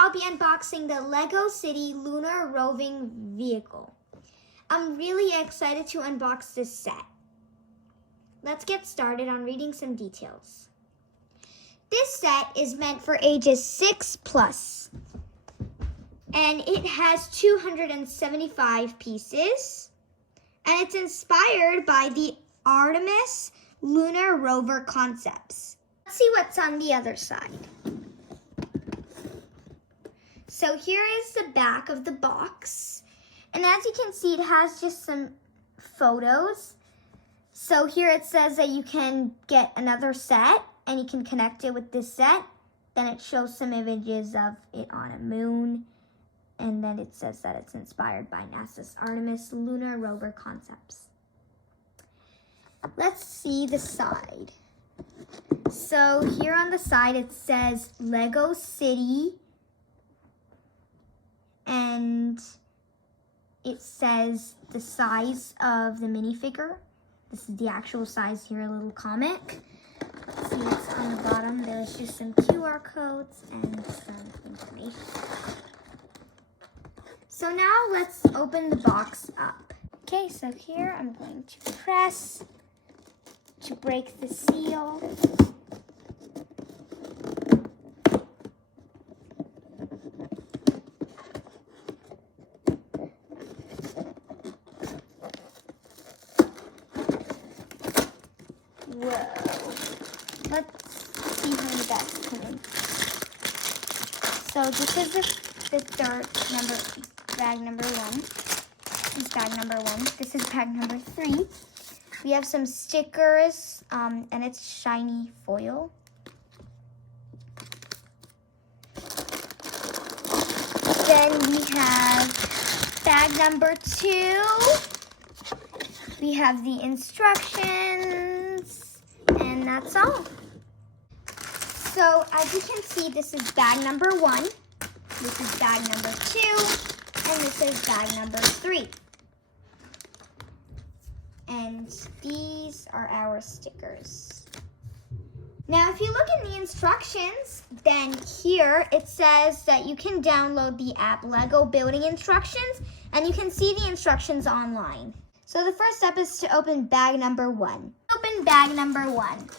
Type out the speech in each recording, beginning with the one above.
I'll be unboxing the Lego City Lunar Roving Vehicle. I'm really excited to unbox this set. Let's get started on reading some details. This set is meant for ages 6+, and it has 275 pieces, and it's inspired by the Artemis lunar rover concepts. Let's see what's on the other side. So here is the back of the box, and as you can see, it has just some photos. So here it says that you can get another set and you can connect it with this set. Then it shows some images of it on a moon, and then it says that it's inspired by NASA's Artemis lunar rover concepts. Let's see the side. So here on the side it says Lego City, and it says the size of the minifigure. This is the actual size here, a little comic. Let's see what's on the bottom. There's just some QR codes and some information. So now let's open the box up. Okay, so here I'm going to press to break the seal. Whoa. Let's see how many bags come in. So this is the bag number one. This is bag number one. This is bag number 3. We have some stickers, and it's shiny foil. Then we have bag number 2. We have the instructions, and that's all. So as you can see, this is bag number 1, this is bag number 2, and this is bag number 3. And these are our stickers. Now, if you look in the instructions, then here it says that you can download the app Lego Building Instructions, and you can see the instructions online. So the first step is to open bag number 1. Open bag number 1.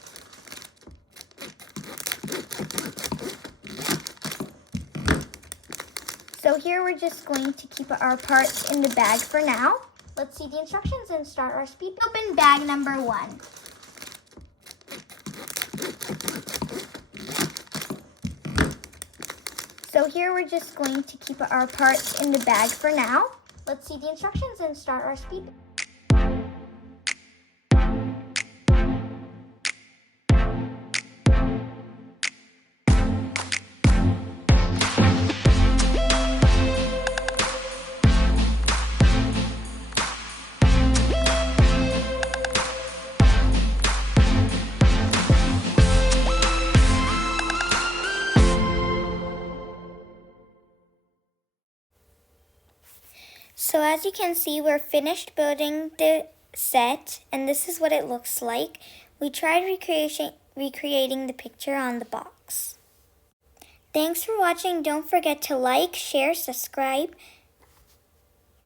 So here we're just going to keep our parts in the bag for now. Let's see the instructions and start our speed. Open bag number 1. So here we're just going to keep our parts in the bag for now. Let's see the instructions and start our speed. So as you can see, we're finished building the set, and this is what it looks like. We tried recreating the picture on the box. Thanks for watching. Don't forget to like, share, subscribe,